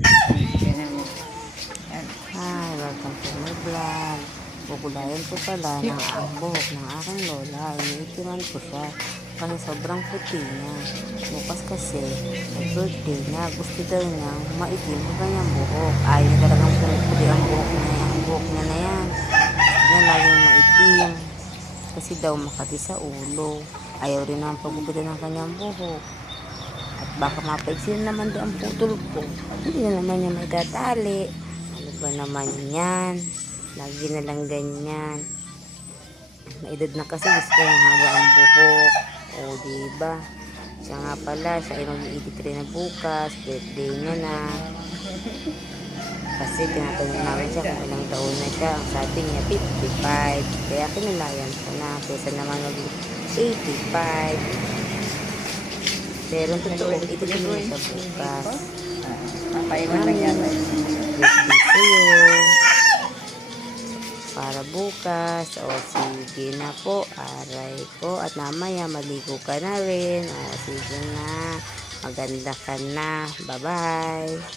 Hi, welcome to my vlog. Bubulayan ko pala ng ang buhok ng aking lola. Iniitiman ko siya kasi sobrang puti niya. Bukas kasi, birthday niya. Gusto daw niya maitim ang kanyang buhok. Ayaw niya talagang puti ang buhok niya. Ang buhok niya na yan. Gusto niya laging maitim. Kasi daw makati sa ulo. Ayaw rin ang pagbubuti ng kanyang buhok. At baka mapaiksin naman din ang putol ko. Hindi na naman niya may tatali. Ano ba naman yan? Lagi na lang ganyan. May edad na kasi gusto ko mahaba ang buhok. O diba? Siya nga pala, siya ay mag-83 na bukas. Birthday niya na. Kasi tinatanong namin siya kung ilang taon na siya. Ang sabi niya 55. Kaya kinalayan ko na. Kesa naman maging 85. Pero totoo, ito din mo sa bukas. Papaiwan lang yan. Birthday sa'yo. Para bukas. O sige na po. Aray ko. At mamaya maligo ka na rin. O sige na. Maganda ka na. Bye-bye.